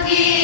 aquí.